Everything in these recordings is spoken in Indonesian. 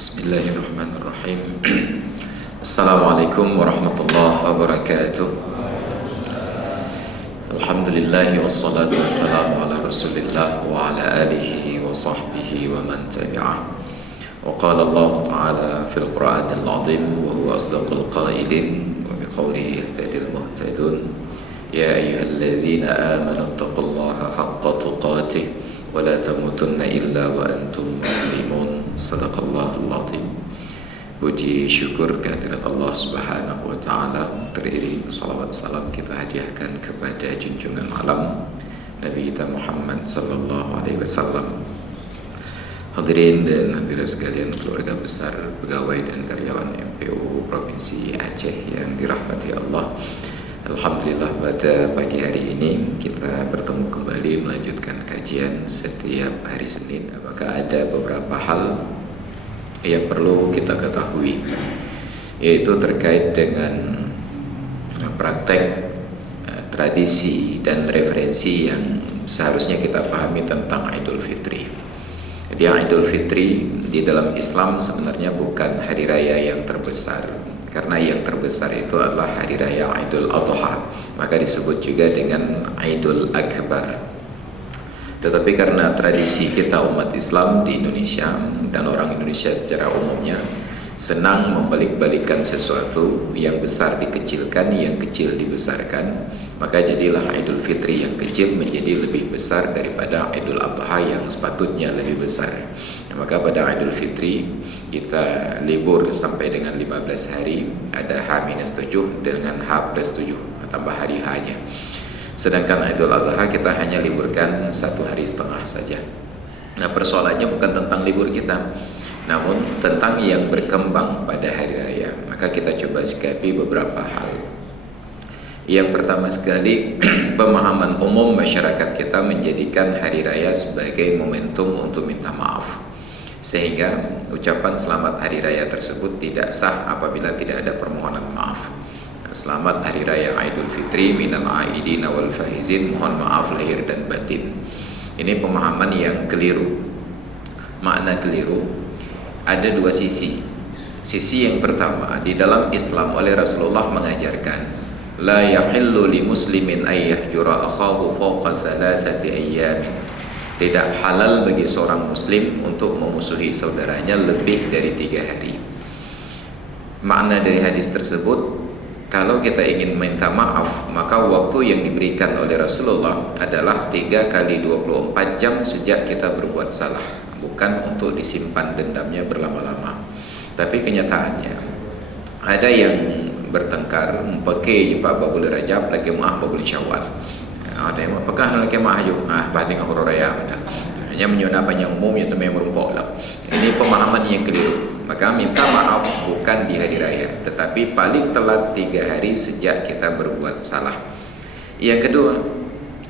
Bismillahirrahmanirrahim. Assalamualaikum warahmatullahi wabarakatuh. Alhamdulillah wassalatu wassalamu ala rasulillah wa ala alihi wa sahbihi wa man tabi'ah. Wa qala Allah ta'ala fil Qur'anil azim wa huwa asdaqul qailin wa biqawlihi yahtadil muhtadun. Ya ayyuhalladzina amanu taqullaha haqqa tuqatih wa la tamutunna illa wa antum muslimun. Sadaqallahul azim. Puji syukur kehadirat Allah Subhanahu wa taala, teriring salawat salam kita hadiahkan kepada junjungan alam Nabi kita Muhammad sallallahu alaihi wasallam. Hadirin dan hadirat sekalian, keluarga besar pegawai dan karyawan MPU Provinsi Aceh yang dirahmati Allah. Alhamdulillah pada pagi hari ini kita bertemu kembali melanjutkan kajian setiap hari Senin. Apakah ada beberapa hal yang perlu kita ketahui, yaitu terkait dengan praktek, tradisi dan referensi yang seharusnya kita pahami tentang Idul Fitri. Jadi Idul Fitri di dalam Islam sebenarnya bukan hari raya yang terbesar, karena yang terbesar itu adalah hari raya Idul Adha, maka disebut juga dengan Idul Akbar. Tetapi karena tradisi kita umat Islam di Indonesia dan orang Indonesia secara umumnya senang membalik-balikan sesuatu, yang besar dikecilkan, yang kecil dibesarkan, maka jadilah Idul Fitri yang kecil menjadi lebih besar daripada Idul Adha yang sepatutnya lebih besar. Maka pada Idul Fitri kita libur sampai dengan 15 hari, ada H-7 dengan H+7, tambah hari H-nya. Sedangkan Idul Adha kita hanya liburkan 1 hari setengah saja. Nah, persoalannya bukan tentang libur kita, namun tentang yang berkembang pada hari raya. Maka kita coba sikapi beberapa hal. Yang pertama sekali, pemahaman umum masyarakat kita menjadikan hari raya sebagai momentum untuk minta maaf, sehingga ucapan selamat hari raya tersebut tidak sah apabila tidak ada permohonan maaf. Selamat hari raya Idul Fitri minal aidina wal faizin, mohon maaf lahir dan batin. Ini pemahaman yang keliru. Makna keliru ada 2 sisi. Sisi yang pertama, di dalam Islam oleh Rasulullah mengajarkan la yahillu li muslimin ay yahjura akhahu fawqa 3 ayyamin. Tidak halal bagi seorang muslim untuk memusuhi saudaranya lebih dari 3 hari. Makna dari hadis tersebut, kalau kita ingin minta maaf, maka waktu yang diberikan oleh Rasulullah adalah 3 kali 24 jam sejak kita berbuat salah, bukan untuk disimpan dendamnya berlama-lama. Tapi kenyataannya ada yang bertengkar, pakai Pak Babul Rajab lagi maaf Babul Syawal. Ada yang apakah lagi maaf yuk? Pasti ngahur raya. Hanya menyuna banyak umum yang temui merumpok lah. Ini pemahaman yang keliru. Maka minta maaf bukan di hari raya, tetapi paling telat 3 hari sejak kita berbuat salah. Yang kedua,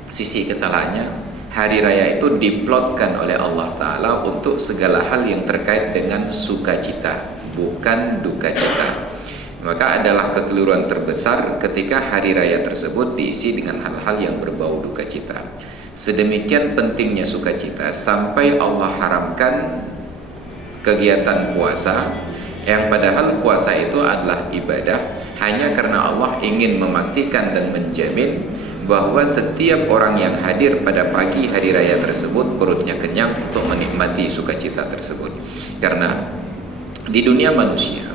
sisi kesalahannya, hari raya itu diplotkan oleh Allah Ta'ala untuk segala hal yang terkait dengan sukacita, bukan duka cita. Maka adalah kekeliruan terbesar ketika hari raya tersebut diisi dengan hal-hal yang berbau duka cita. Sedemikian pentingnya sukacita sampai Allah haramkan kegiatan puasa, yang padahal puasa itu adalah ibadah, hanya karena Allah ingin memastikan dan menjamin bahwa setiap orang yang hadir pada pagi hari raya tersebut perutnya kenyang untuk menikmati sukacita tersebut. Karena di dunia manusia,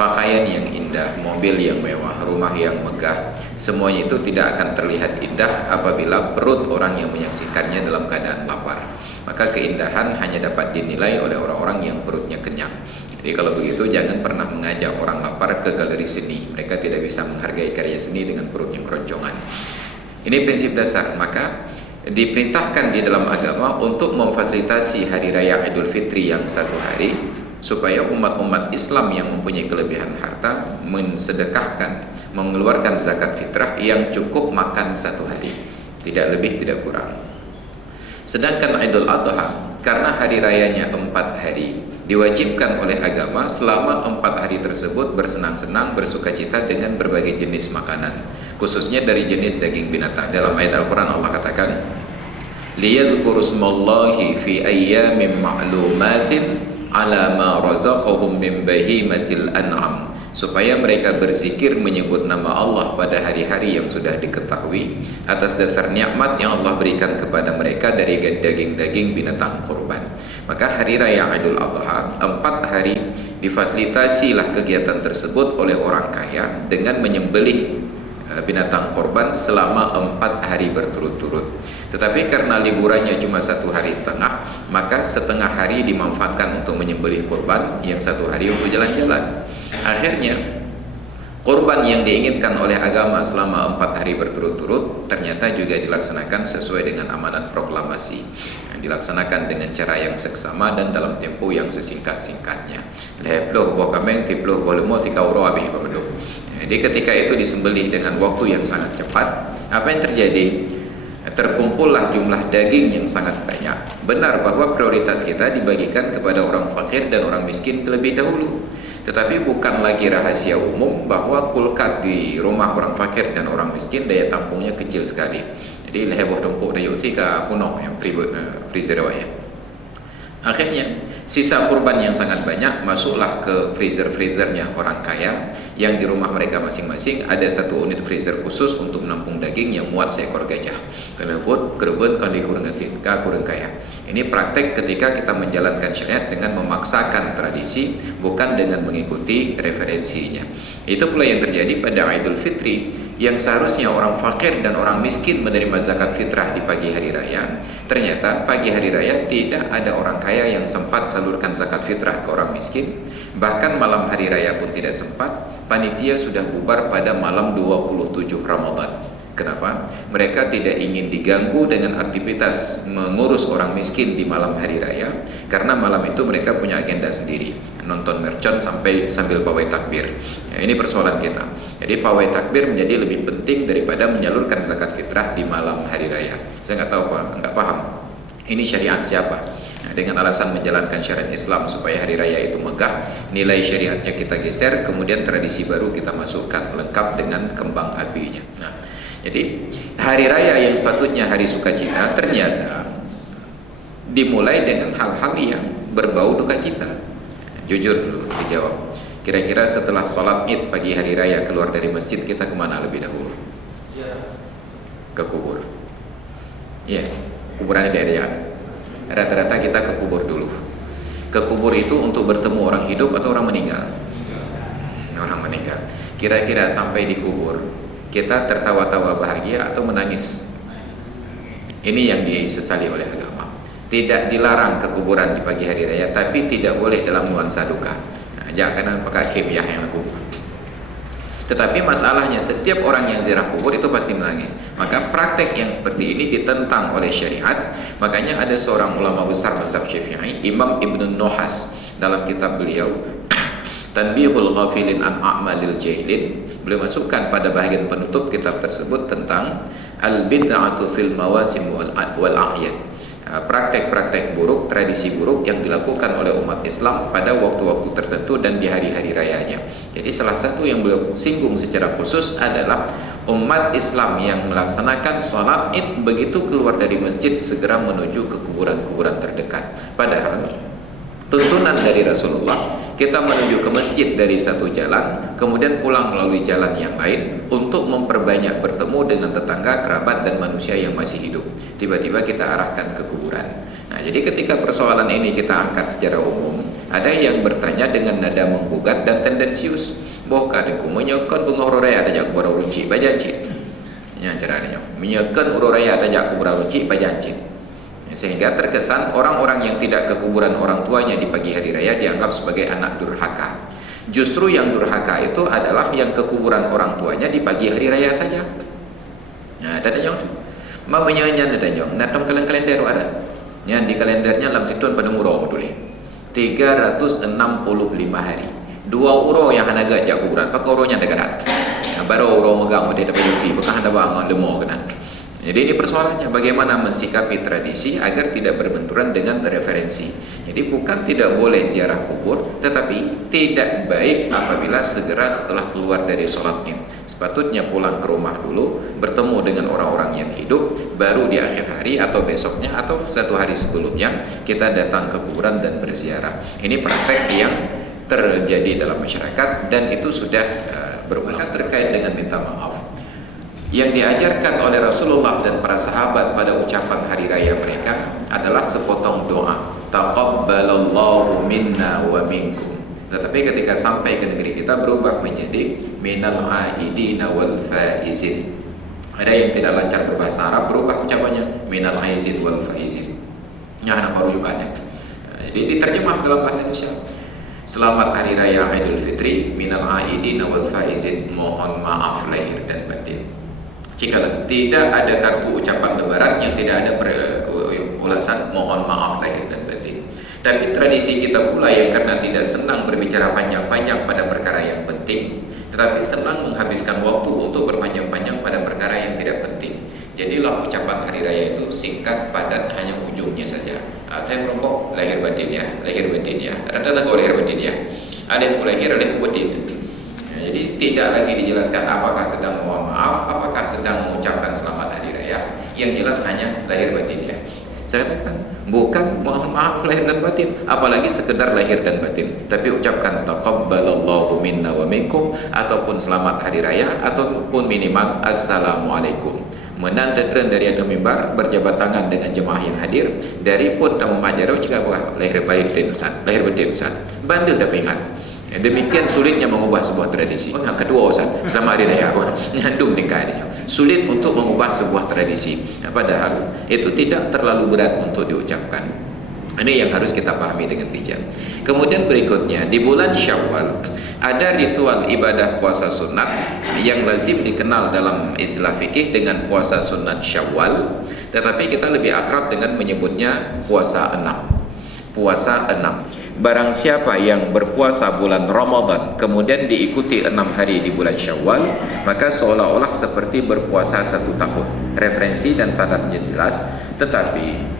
pakaian yang indah, mobil yang mewah, rumah yang megah, semuanya itu tidak akan terlihat indah apabila perut orang yang menyaksikannya dalam keadaan lapar. Maka keindahan hanya dapat dinilai oleh orang-orang yang perutnya kenyang. Jadi kalau begitu jangan pernah mengajak orang lapar ke galeri seni. Mereka tidak bisa menghargai karya seni dengan perut yang keroncongan. Ini prinsip dasar. Maka diperintahkan di dalam agama untuk memfasilitasi hari raya Idul Fitri yang 1 hari, supaya umat-umat Islam yang mempunyai kelebihan harta mensedekahkan, mengeluarkan zakat fitrah yang cukup makan 1 hari, tidak lebih tidak kurang. Sedangkan Idul Adha, karena hari rayanya 4 hari, diwajibkan oleh agama selama 4 hari tersebut bersenang-senang, bersukacita dengan berbagai jenis makanan, khususnya dari jenis daging binatang. Dalam ayat Al-Quran Allah katakan, liyadhkuru smallahi fi ayyamin ma'lumatin ala ma razaqahum min bahimatil an'am, supaya mereka berzikir menyebut nama Allah pada hari-hari yang sudah diketahui atas dasar nikmat yang Allah berikan kepada mereka dari daging-daging binatang kurban. Maka hari raya Idul Adha 4 hari difasilitasilah kegiatan tersebut oleh orang kaya dengan menyembelih binatang korban selama 4 hari berturut-turut. Tetapi karena liburannya cuma 1 hari setengah, maka setengah hari dimanfaatkan untuk menyembelih korban, yang 1 hari untuk jalan-jalan. Akhirnya korban yang diinginkan oleh agama selama 4 hari berturut-turut ternyata juga dilaksanakan sesuai dengan amanat proklamasi, yang dilaksanakan dengan cara yang seksama dan dalam tempo yang sesingkat-singkatnya. Jadi ketika itu disembelih dengan waktu yang sangat cepat, apa yang terjadi? Terkumpullah jumlah daging yang sangat banyak. Benar bahwa prioritas kita dibagikan kepada orang fakir dan orang miskin terlebih dahulu, tetapi bukan lagi rahasia umum bahwa kulkas di rumah orang fakir dan orang miskin daya tampungnya kecil sekali. Jadi leheboh tumpuk daya utika kuno yang freezer ya. Akhirnya sisa kurban yang sangat banyak masuklah ke freezer-freezernya orang kaya, yang di rumah mereka masing-masing ada 1 unit freezer khusus untuk menampung daging yang muat seekor gajah. Kenapa? Kerebut kali kurang kaya. Ini praktek ketika kita menjalankan syariat dengan memaksakan tradisi, bukan dengan mengikuti referensinya. Itu pula yang terjadi pada Idul Fitri, yang seharusnya orang fakir dan orang miskin menerima zakat fitrah di pagi hari raya. Ternyata pagi hari raya tidak ada orang kaya yang sempat salurkan zakat fitrah ke orang miskin. Bahkan malam hari raya pun tidak sempat. Panitia sudah bubar pada malam 27 Ramadan. Kenapa? Mereka tidak ingin diganggu dengan aktivitas mengurus orang miskin di malam hari raya, karena malam itu mereka punya agenda sendiri, nonton mercon sambil pawai takbir. Ya, ini persoalan kita. Jadi pawai takbir menjadi lebih penting daripada menyalurkan zakat fitrah di malam hari raya. Saya nggak paham. Ini syariat siapa? Nah, dengan alasan menjalankan syariat Islam supaya hari raya itu megah, nilai syariatnya kita geser, kemudian tradisi baru kita masukkan lengkap dengan kembang apinya. Nah, jadi hari raya yang sepatutnya hari sukacita ternyata dimulai dengan hal-hal yang berbau duka cita. Jujur dulu dijawab. Kira-kira setelah sholat id pagi hari raya keluar dari masjid, kita kemana lebih dahulu? Ke kubur. Iya, kuburannya daerah. Rata-rata kita ke kubur dulu. Ke kubur itu untuk bertemu orang hidup atau orang meninggal? Orang meninggal. Kira-kira sampai di kubur kita tertawa-tawa bahagia atau menangis? Ini yang disesali oleh agama. Tidak dilarang ke kuburan di pagi hari raya, tapi tidak boleh dalam nuansa duka. Nah, jangan pakai kimiah yang aku. Tetapi masalahnya setiap orang yang ziarah kubur itu pasti menangis. Maka praktek yang seperti ini ditentang oleh syariat. Makanya ada seorang ulama besar mazhab Syafi'i, Imam Ibnu Nuhas, dalam kitab beliau Tanbihul Ghafilin an A'malil Jahilin, beliau masukkan pada bahagian penutup kitab tersebut tentang al-bid'atu fil mawasim wal a'yad, praktek-praktek buruk, tradisi buruk yang dilakukan oleh umat Islam pada waktu-waktu tertentu dan di hari-hari rayanya. Jadi salah satu yang beliau singgung secara khusus adalah umat Islam yang melaksanakan sholat id begitu keluar dari masjid segera menuju ke kuburan-kuburan terdekat. Padahal tuntunan dari Rasulullah, kita menuju ke masjid dari satu jalan, kemudian pulang melalui jalan yang lain untuk memperbanyak bertemu dengan tetangga, kerabat, dan manusia yang masih hidup. Tiba-tiba kita arahkan ke kuburan. Nah, jadi ketika persoalan ini kita angkat secara umum, ada yang bertanya dengan nada menggugat dan tendensius. Bohkah aku menyokon bunga raya ada jak kubur runci bajancit. Ya caranya. Menyokon ururaya ada jak kubur runci bajancit. Sehingga terkesan orang-orang yang tidak ke kuburan orang tuanya di pagi hari raya dianggap sebagai anak durhaka. Justru yang durhaka itu adalah yang ke kuburan orang tuanya di pagi hari raya saja. Nah, ada nyong. Mau menyanyian ada nyong. Natom kalender ada. Yang di kalendernya dalam situn pada murau dulu. 365 hari. 2 uro yang hanaga jak kuburan. Pakai uronya dekat. Baru uro megang dia dapat uji. Bukan ada bangun demo kena. Jadi ini persoalannya, bagaimana mensikapi tradisi agar tidak berbenturan dengan referensi. Jadi bukan tidak boleh ziarah kubur, tetapi tidak baik apabila segera setelah keluar dari sholatnya. Sepatutnya pulang ke rumah dulu, bertemu dengan orang-orang yang hidup, baru di akhir hari atau besoknya atau satu hari sebelumnya kita datang ke kuburan dan berziarah. Ini praktek yang terjadi dalam masyarakat dan itu sudah berulang terkait dengan minta maaf. Yang diajarkan oleh Rasulullah dan para sahabat pada ucapan hari raya mereka adalah sepotong doa, taqabbalallahu minna wa minkum. Tetapi ketika sampai ke negeri kita berubah menjadi minal aidina wal faizin. Ada yang tidak lancar berbahasa Arab, berubah ucapannya minal aizin wal faizin. Nah, baru juga banyak. Jadi diterjemah dalam bahasa Indonesia. Selamat hari raya Idul Fitri, minal aidina wal faizin, mohon maaf lahir dan batin. Jika tidak ada kartu ucapan lebaran yang tidak ada ulasan mohon maaf lahir dan batin. Tapi tradisi kita pula yang karena tidak senang berbicara panjang-panjang pada perkara yang penting, tetapi senang menghabiskan waktu untuk berpanjang-panjang pada perkara yang tidak penting. Jadilah ucapan hari raya itu singkat, padat, hanya ujungnya saja. Saya merokok lahir batin ya, lahir batin ya. Rata-rata kau lahir batin ya. Ada yang lahir, ada yang batin. Jadi tidak lagi dijelaskan apakah sedang mohon maaf, apakah sedang mengucapkan selamat hari raya. Yang jelas hanya lahir batin ya. Saya katakan bukan mohon maaf lahir dan batin, apalagi sekedar lahir dan batin, tapi ucapkan taqabbalallahu minna wa minkum, ataupun selamat hari raya, ataupun minimal assalamualaikum. Menandetren dari atas mimbar, berjabat tangan dengan jemaah yang hadir, dari pun tamu majarau jika lahir batin Ustaz, lahir batin Ustaz. Bandel tapi ingat. Demikian sulitnya mengubah sebuah tradisi. Yang kedua Ustaz, selamat hari raya aku nyandung tingkahnya. Sulit untuk mengubah sebuah tradisi. Padahal itu tidak terlalu berat untuk diucapkan. Ini yang harus kita pahami dengan bijak. Kemudian berikutnya, di bulan Syawal ada ritual ibadah puasa sunat yang lazim dikenal dalam istilah fikih dengan puasa sunat Syawal, tetapi kita lebih akrab dengan menyebutnya puasa 6. Puasa 6. Barang siapa yang berpuasa bulan Ramadan kemudian diikuti 6 hari di bulan Syawal, maka seolah-olah seperti berpuasa 1 tahun. Referensi dan sanadnya jelas, tetapi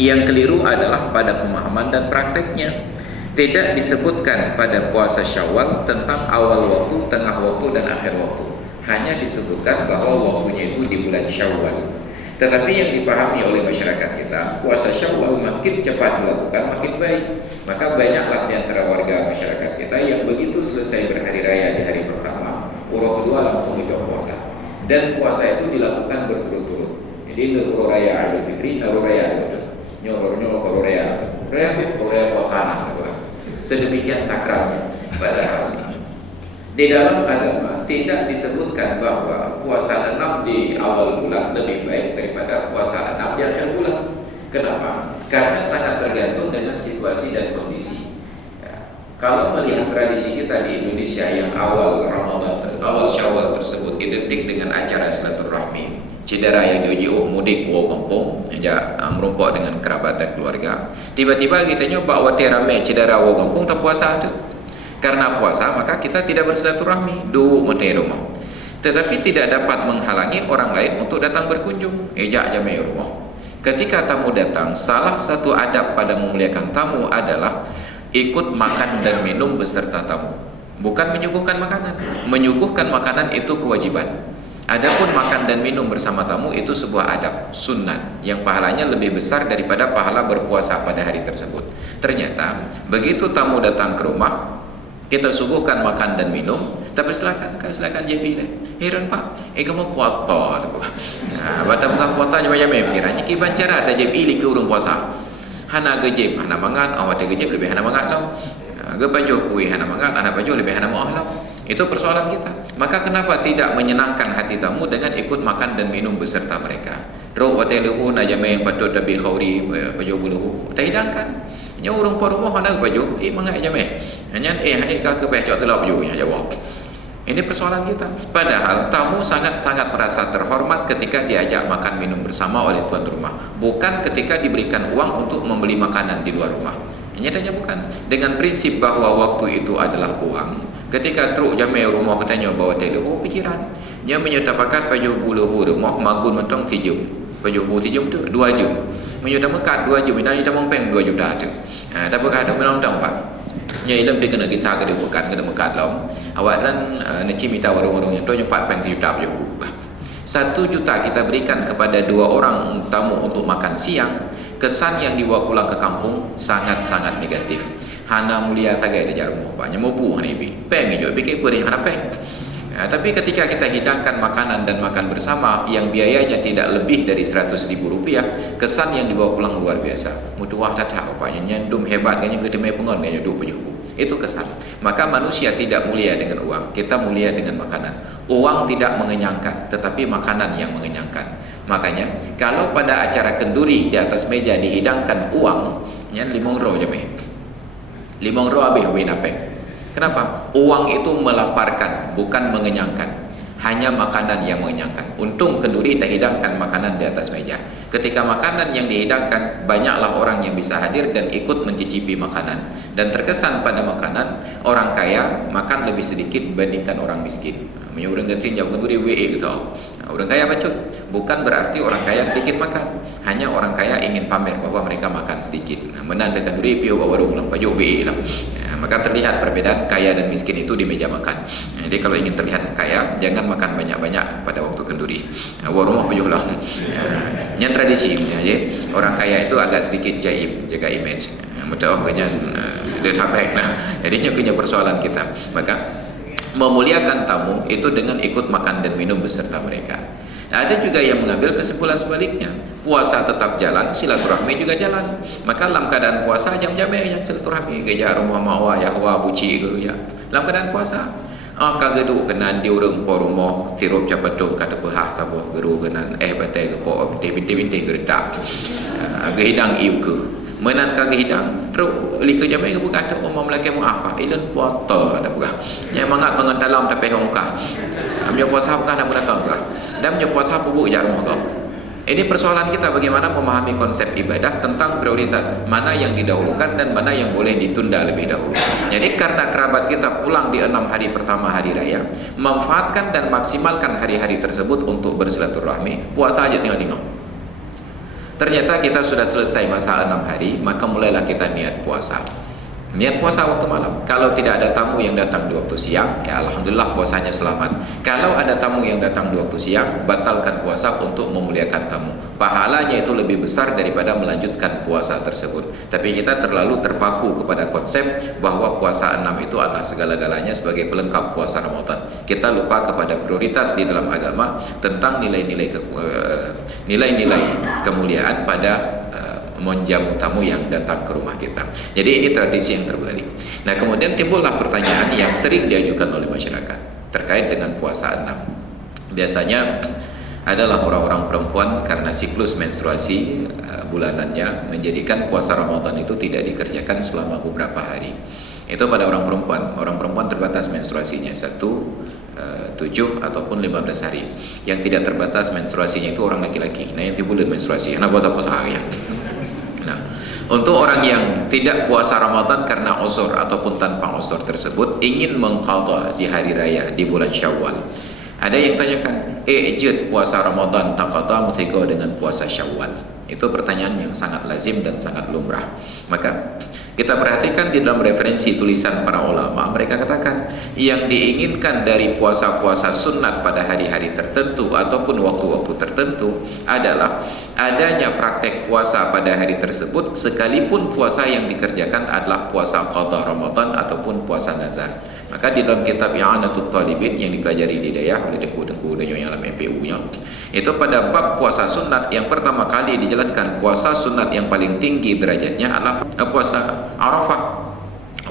yang keliru adalah pada pemahaman dan prakteknya. Tidak disebutkan pada puasa Syawal tentang awal waktu, tengah waktu, dan akhir waktu. Hanya disebutkan bahwa waktunya itu di bulan Syawal. Tetapi yang dipahami oleh masyarakat kita, puasa Syawal makin cepat dilakukan makin baik. Maka banyaklah di antara warga masyarakat kita yang begitu selesai berhari raya di hari pertama, urut kedua langsung ikut puasa. Dan puasa itu dilakukan berturut-turut. Jadi urut raya Idul Fitri, urut raya urut raya puasa. Sedemikian sakralnya. Padahal di dalam agama tidak disebutkan bahwa puasa 6 di awal bulan lebih baik daripada puasa 6 di akhir bulan. Kenapa? Karena sangat tergantung dengan situasi dan kondisi. Ya. Kalau melihat tradisi kita di Indonesia yang awal Ramadan, awal Syawal tersebut identik dengan acara silaturahmi, cedera yang jauh mudik bawa kampung, merumpok dengan kerabat dan keluarga. Tiba-tiba kita nyoba wati rame cedera bawa kampung tak puasa tu. Karena puasa maka kita tidak bersilaturahmi, duduk di rumah. Tetapi tidak dapat menghalangi orang lain untuk datang berkunjung. Ejak jamai rumah. Ketika tamu datang, salah satu adab pada memuliakan tamu adalah ikut makan dan minum beserta tamu. Bukan menyuguhkan makanan. Menyuguhkan makanan itu kewajiban. Adapun makan dan minum bersama tamu itu sebuah adab, sunnah, yang pahalanya lebih besar daripada pahala berpuasa pada hari tersebut. Ternyata, begitu tamu datang ke rumah, kita suguhkan makan dan minum, tapi silakan JP. Heran Pak, kamu puasa tu. Nah, batang puasa macam-macam kiranya kiban cara ada JP li ke urung puasa. Hana gejep, hana mangat, awak gejep lebih hana mangat lau. Ge baju kuih hana mangat, hana baju lebih hana mau lau. Itu persoalan kita. Maka kenapa tidak menyenangkan hati tamu dengan ikut makan dan minum beserta mereka? Ro wateluhu na jame patut tabi khauri baju buluhu. Dah hidangkan. Nya urung rumah hana baju, mangat jame. Hanya hai ka ke pecok telap baju nya jawab. Ini persoalan kita. Padahal tamu sangat-sangat merasa terhormat ketika diajak makan minum bersama oleh tuan rumah, bukan ketika diberikan uang untuk membeli makanan di luar rumah. Nyatanya bukan. Dengan prinsip bahwa waktu itu adalah uang. Ketika truk jamai rumah katanya bawa telur, pikiran nya menyuta pakat pajuh bulu huru moh magun mentong tijum pajuh bulu tijum tu 2 jum menyuta mekat 2 jum ina ita mongpeng 2 juta tu tak berkat tu menong pak nya ilam dia kena kita ke dia bukan kena mekat long awak dan neci minta warung-warung yang tu nyepat peng juta pajuh 1 juta kita berikan kepada 2 orang tamu untuk makan siang, kesan yang dibawa pulang ke kampung sangat-sangat negatif. Hana mulia tagai dia jarum banyak mobu ni bi. Peng jo bikin pering hana peng. Tapi ketika kita hidangkan makanan dan makan bersama yang biayanya tidak lebih dari Rp100.000, kesan yang dibawa pulang luar biasa. Mutuah datang apa nyandum hebat ganya kita mai pengon ganya 20. Itu kesan. Maka manusia tidak mulia dengan uang, kita mulia dengan makanan. Uang tidak mengenyangkan, tetapi makanan yang mengenyangkan. Makanya kalau pada acara kenduri di atas meja dihidangkan uang, nya 5 ro je meh. 5 ro habis nape. Kenapa? Uang itu melaparkan, bukan mengenyangkan. Hanya makanan yang mengenyangkan. Untung kenduri tak hidangkan makanan di atas meja. Ketika makanan yang dihidangkan, banyaklah orang yang bisa hadir dan ikut mencicipi makanan. Dan terkesan pada makanan, orang kaya makan lebih sedikit dibandingkan orang miskin. Orang ganti jauh kenduri WE gitu. Orang kaya bacut. Bukan berarti orang kaya sedikit makan. Hanya orang kaya ingin pamer bahwa mereka makan sedikit. Menandakan kenduri pio bawa warung lang pajuk WE lah. Maka terlihat perbedaan kaya dan miskin itu di meja makan. Jadi kalau ingin terlihat kaya, jangan makan banyak-banyak pada waktu kenduri. Warung pajuk lah. Yang tradisi, ya, orang kaya itu agak sedikit jaim, jaga image. Mudah banyak dia sampai. Jadi ini punya persoalan kita. Maka memuliakan tamu itu dengan ikut makan dan minum beserta mereka. Ada juga yang mengambil kesimpulan sebaliknya. Puasa tetap jalan, silaturahmi juga jalan. Maka dalam keadaan puasa jam-jamnya yang silaturahmi geja rumah mawa yahwa buci gitu ya. Dalam keadaan puasa kageduk kenan di urang po rumah tirup capatung kata pehah kabuh geru kenan batai ke po binti-binti geredak. Gehidang iu ke. Menan kagehidang terus lika jamai ke bukan ada umum lagi mu apa ilan foto ada bukan. Nya mangak kangen dalam tapi hongkah. Amnya puasa bukan ada mudah dan puasa pubuk jarum Allah. Ini persoalan kita bagaimana memahami konsep ibadah tentang prioritas mana yang didahulukan dan mana yang boleh ditunda lebih dahulu. Jadi karena kerabat kita pulang di 6 hari pertama hari raya, manfaatkan dan maksimalkan hari-hari tersebut untuk bersilaturahmi. Puasa aja tengok-tengok. Ternyata kita sudah selesai masa 6 hari, maka mulailah kita niat puasa. Niat puasa waktu malam. Kalau tidak ada tamu yang datang di waktu siang, ya alhamdulillah puasanya selamat. Kalau ada tamu yang datang di waktu siang, batalkan puasa untuk memuliakan tamu. Pahalanya itu lebih besar daripada melanjutkan puasa tersebut. Tapi kita terlalu terpaku kepada konsep bahwa puasa 6 itu adalah segala-galanya sebagai pelengkap puasa Ramadan. Kita lupa kepada prioritas di dalam agama tentang nilai-nilai kemuliaan pada menjamu tamu yang datang ke rumah kita. Jadi ini tradisi yang terbalik. Nah kemudian timbullah pertanyaan yang sering diajukan oleh masyarakat terkait dengan puasa 6. Biasanya adalah orang-orang perempuan karena siklus menstruasi bulanannya menjadikan puasa Ramadan itu tidak dikerjakan selama beberapa hari. Itu pada orang perempuan. Orang perempuan terbatas menstruasinya 1, 7 ataupun 15 hari. Yang tidak terbatas menstruasinya itu orang laki-laki. Nah yang timbul menstruasi. Nah buat apa sehari? Nah, untuk orang yang tidak puasa Ramadan karena uzur ataupun tanpa uzur tersebut ingin mengqadha di hari raya di bulan Syawal. Ada yang tanyakan, ijid puasa Ramadan tak qadha mutiga dengan puasa Syawal. Itu pertanyaan yang sangat lazim dan sangat lumrah. Maka kita perhatikan di dalam referensi tulisan para ulama, mereka katakan yang diinginkan dari puasa-puasa sunat pada hari-hari tertentu ataupun waktu-waktu tertentu adalah adanya praktek puasa pada hari tersebut sekalipun puasa yang dikerjakan adalah puasa qadha Ramadan ataupun puasa nazar. Maka di dalam kitab I'anatul Talibin yang dipelajari di Dayah oleh Dengku dan yang dalam MPU-nya, itu pada bab puasa sunat yang pertama kali dijelaskan puasa sunat yang paling tinggi derajatnya adalah puasa Arafah,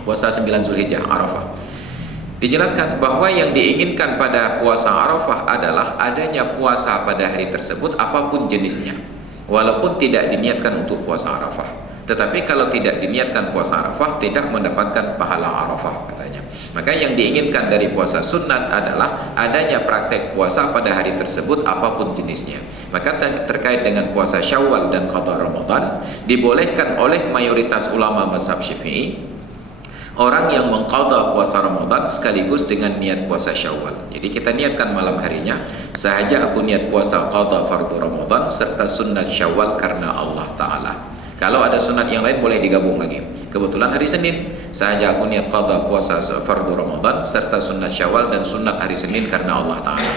puasa 9 Zulhijjah Arafah. Dijelaskan bahwa yang diinginkan pada puasa Arafah adalah adanya puasa pada hari tersebut apapun jenisnya, walaupun tidak diniatkan untuk puasa Arafah. Tetapi kalau tidak diniatkan puasa Arafah tidak mendapatkan pahala Arafah katanya. Maka yang diinginkan dari puasa sunat adalah adanya praktek puasa pada hari tersebut apapun jenisnya. Maka terkait dengan puasa Syawal dan qadha Ramadan dibolehkan oleh mayoritas ulama mazhab Syafi'i Orang yang mengqadha puasa Ramadan sekaligus dengan niat puasa Syawal. Jadi kita niatkan malam harinya, sahaja aku niat puasa qadha fardu Ramadan serta sunat Syawal karena Allah Ta'ala. Kalau ada sunat yang lain boleh digabung lagi. Kebetulan hari Senin, sahaja aku niat qadha puasa fardu Ramadan serta sunat Syawal dan sunat hari Senin karena Allah Ta'ala.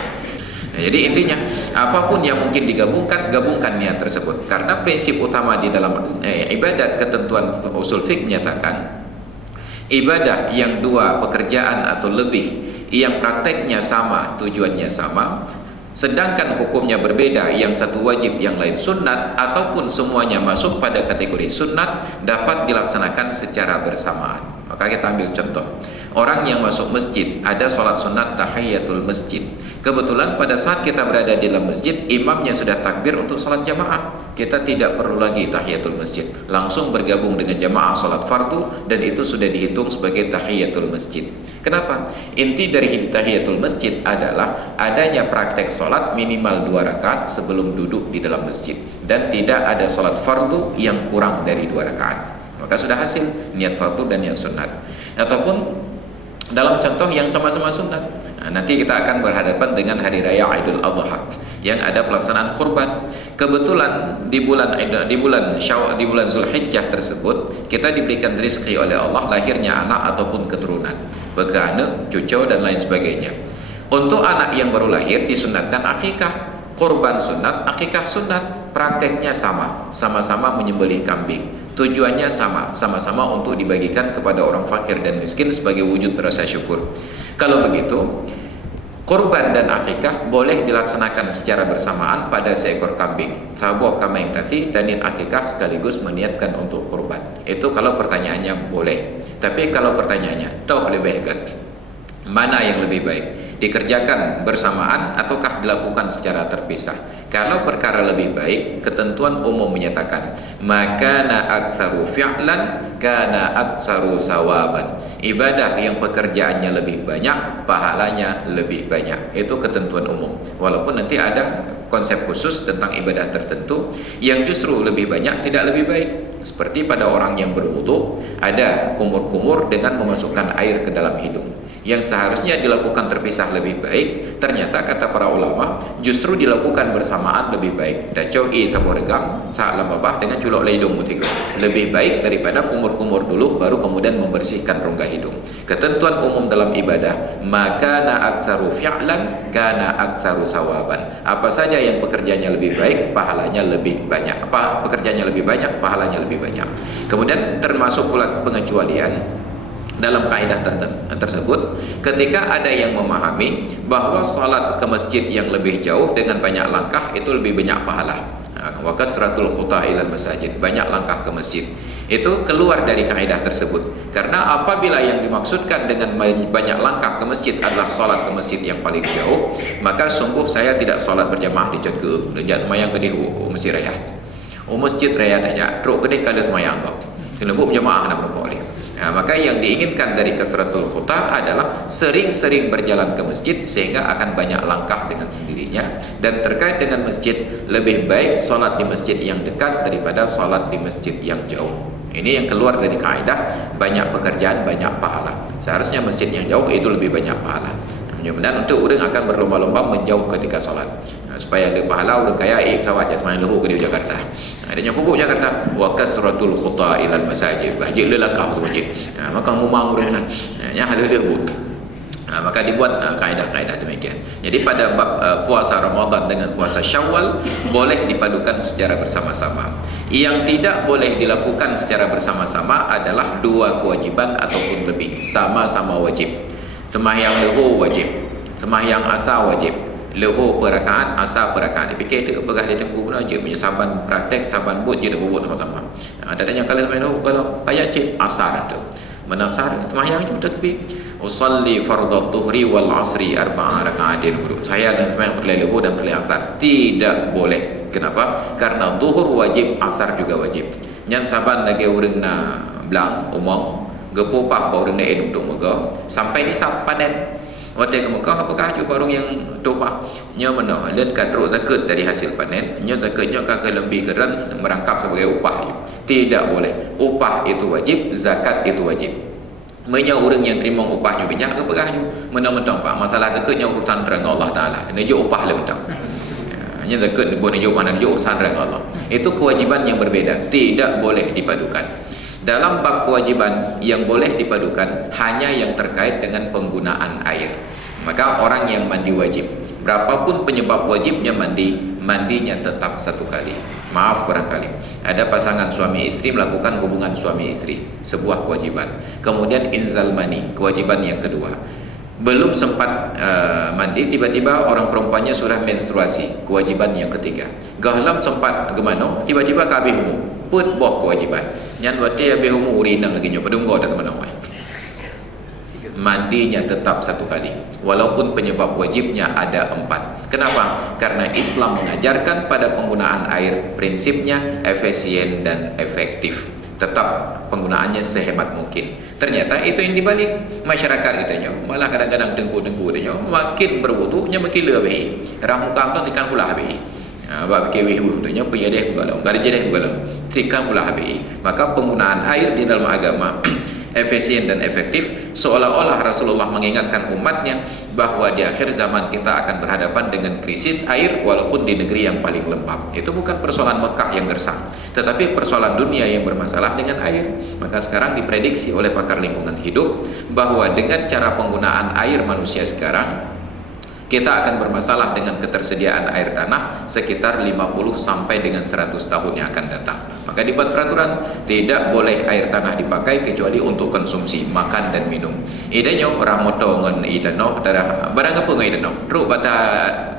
Nah, jadi intinya apapun yang mungkin digabungkan, gabungkan niat tersebut. Karena prinsip utama di dalam ibadat, ketentuan usul fiqh menyatakan ibadah yang dua pekerjaan atau lebih, yang prakteknya sama, tujuannya sama, sedangkan hukumnya berbeda, yang satu wajib, yang lain sunnat, ataupun semuanya masuk pada kategori sunnat, dapat dilaksanakan secara bersamaan. Maka kita ambil contoh, orang yang masuk masjid, ada sholat sunat tahiyatul masjid. Kebetulan pada saat kita berada di dalam masjid, imamnya sudah takbir untuk sholat jamaah. Kita tidak perlu lagi tahiyatul masjid, langsung bergabung dengan jamaah sholat fardu, dan itu sudah dihitung sebagai tahiyatul masjid. Kenapa? Inti dari tahiyatul masjid adalah adanya praktek sholat minimal 2 rakaat sebelum duduk di dalam masjid, dan tidak ada sholat fardu yang kurang dari 2 rakaat. Maka sudah hasil niat fardu dan niat sunat. Ataupun dalam contoh yang sama-sama sunat, nanti kita akan berhadapan dengan hari raya Idul Adha yang ada pelaksanaan kurban. Kebetulan di bulan Zulhijjah tersebut kita diberikan rezeki oleh Allah lahirnya anak ataupun keturunan, beganak, cucu dan lain sebagainya. Untuk anak yang baru lahir disunatkan akikah, kurban sunat, akikah sunat. Prakteknya sama-sama menyembelih kambing. Tujuannya sama-sama untuk dibagikan kepada orang fakir dan miskin sebagai wujud rasa syukur. Kalau begitu, kurban dan akikah boleh dilaksanakan secara bersamaan pada seekor kambing. Sebuah kambing kasih dan niat akikah sekaligus meniatkan untuk kurban. Itu kalau pertanyaannya boleh. Tapi kalau pertanyaannya, toh lebih baik, mana yang lebih baik? Dikerjakan bersamaan ataukah dilakukan secara terpisah? Kalau perkara lebih baik, ketentuan umum menyatakan makana aktsaru fi'lan kana aktsaru sawaban. Ibadah yang pekerjaannya lebih banyak, pahalanya lebih banyak. Itu ketentuan umum. Walaupun nanti ada konsep khusus tentang ibadah tertentu yang justru lebih banyak tidak lebih baik. Seperti pada orang yang berwudu, ada kumur-kumur dengan memasukkan air ke dalam hidung. Yang seharusnya dilakukan terpisah lebih baik, ternyata kata para ulama justru dilakukan bersamaan lebih baik. Dacau taboregam saat lambabah dengan culok hidung mutiga lebih baik daripada kumur-kumur dulu baru kemudian membersihkan rongga hidung. Ketentuan umum dalam ibadah, maka na aktsaru fi'lan kana aktsaru sawaban. Apa saja yang pekerjaannya lebih baik, pahalanya lebih banyak. Apa pekerjaannya lebih banyak, pahalanya lebih banyak. Kemudian termasuk pula pengecualian dalam kaidah tersebut, ketika ada yang memahami bahwa salat ke masjid yang lebih jauh dengan banyak langkah itu lebih banyak pahala. Wa kasratul khuta ilal masajid, banyak langkah ke masjid. Itu keluar dari kaidah tersebut. Karena apabila yang dimaksudkan dengan banyak langkah ke masjid adalah salat ke masjid yang paling jauh, maka sungguh saya tidak salat berjamaah di Jodge, lejat semayang ke di Masjid Raya. Masjid Raya tanya, "Truk kedai kalau semayang kau." Kena buat berjamaah nak boleh. Nah, maka yang diinginkan dari kasratul khuta adalah sering-sering berjalan ke masjid sehingga akan banyak langkah dengan sendirinya. Dan terkait dengan masjid, lebih baik solat di masjid yang dekat daripada solat di masjid yang jauh. Ini yang keluar dari kaidah banyak pekerjaan banyak pahala. Seharusnya masjid yang jauh itu lebih banyak pahala. Mudah-mudahan untuk orang akan berlomba-lomba menjauh ketika solat, supaya ada pahala orang kaya kawat jatuh luhur ke di Jakarta. Adanya pokok Jakarta wa kasratul khuta ilal masajid. Bahjid lelakah tu masjid. Maka mumang orang yang ada lehut. Maka dibuat kaedah-kaedah demikian. Jadi pada bab puasa Ramadan dengan puasa Syawal boleh dipadukan secara bersama-sama. Yang tidak boleh dilakukan secara bersama-sama adalah dua kewajiban ataupun lebih sama-sama wajib. Sembahyang luhur wajib, sembahyang asar wajib. Luhur perakaat, asar perakaat. Dipikir itu pegah dia tengku pun aja punya saban praktek, saban buat je dah buat sama-sama. Adanya kalau sembahyang luhur kalau payah cik asar tu. Menasar sembahyang itu takbir. Usalli fardhu dhuhri wal asri arba'a raka'atin. Saya dan sembahyang perlu luhur dan perlu asar tidak boleh. Kenapa? Karena zuhur wajib, asar juga wajib. Yang saban lagi urang na belang umong gepupak baru nak duduk megah sampai ni panen. Waktu ke Mekah apakah juga orang yang topak nya mana dan kadro zakat dari hasil panen nya zakatnya kakak lebih keren merangkap sebagai upah. Tidak boleh. Upah itu wajib, zakat itu wajib. Menya orang yang terima upahnya banyak ke perahnya. Mentang-mentang pak masalah dekatnya urusan dengan Allah Taala. Ini je upah le mentang. Hanya dekat boleh jawab mana je urusan dengan Allah. Itu kewajiban yang berbeda, tidak boleh dipadukan. Dalam bab kewajiban yang boleh dipadukan hanya yang terkait dengan penggunaan air. Maka orang yang mandi wajib, berapapun penyebab wajibnya mandi, mandinya tetap satu kali. Maaf barangkali ada pasangan suami istri melakukan hubungan suami istri, sebuah kewajiban. Kemudian inzal mani, kewajiban yang kedua. Belum sempat mandi, tiba-tiba orang perempuannya sudah menstruasi, kewajiban yang ketiga. Gahlam sempat gemano, tiba-tiba kabeh humu, put boh kewajiban. Nyan wati abeh humu urinang lagi nyo pedunggo tak gemano. Mandinya tetap satu kali, walaupun penyebab wajibnya ada 4. Kenapa? Karena Islam mengajarkan pada penggunaan air prinsipnya efisien dan efektif. Tetap penggunaannya sehemat mungkin. Ternyata itu yang dibalik masyarakat kita, malah kadang-kadang dengku-dengku dia makin berwudunya makin lebih. Ramukam tu ikan pula habis. Bab kewi wudunya punya deh kalau enggak ada deh kalau ikan pula habis. Maka penggunaan air di dalam agama efisien dan efektif, seolah-olah Rasulullah mengingatkan umatnya bahwa di akhir zaman kita akan berhadapan dengan krisis air walaupun di negeri yang paling lembab. Itu bukan persoalan Mekah yang gersang, tetapi persoalan dunia yang bermasalah dengan air. Maka sekarang diprediksi oleh pakar lingkungan hidup bahwa dengan cara penggunaan air manusia sekarang, kita akan bermasalah dengan ketersediaan air tanah sekitar 50 sampai dengan 100 tahun yang akan datang. Maka dibuat peraturan tidak boleh air tanah dipakai kecuali untuk konsumsi makan dan minum. Idanyo ramoto ngon idano tada barang apa ngai idano ru bata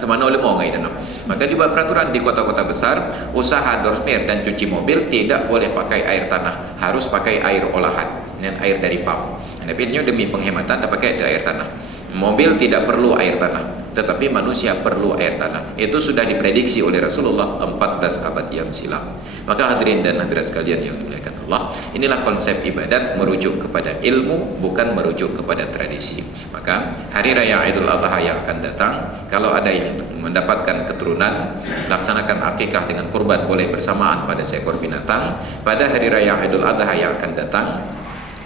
temano lemo ngai idano. Maka dibuat peraturan di kota-kota besar usaha dorsmer dan cuci mobil tidak boleh pakai air tanah, harus pakai air olahan dan air dari pump. Tapi demi penghematan tak pakai air tanah. Mobil tidak perlu air tanah, tetapi manusia perlu air tanah. Itu sudah diprediksi oleh Rasulullah 14 abad yang silam. Maka hadirin dan hadirat sekalian yang dimuliakan Allah, inilah konsep ibadat merujuk kepada ilmu, bukan merujuk kepada tradisi. Maka hari raya Idul Adha yang akan datang, kalau ada yang mendapatkan keturunan, laksanakan akikah dengan kurban boleh bersamaan pada seekor binatang. Pada hari raya Idul Adha yang akan datang,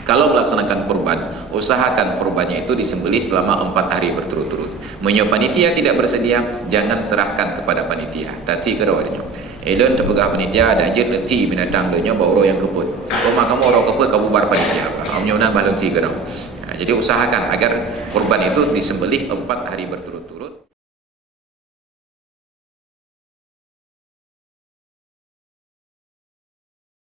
kalau melaksanakan kurban, usahakan kurbannya itu disembelih selama 4 hari berturut-turut. Menyo panitia tidak bersedia, jangan serahkan kepada panitia. Tati kerawatnya. Elon terpegah panitia ada je nasi binatang dunia bawa yang keput. Koma kamu orang keput kamu bar panitia. Kamu nyonan balon ti kerau. Jadi usahakan agar kurban itu disembelih 4 hari berturut-turut.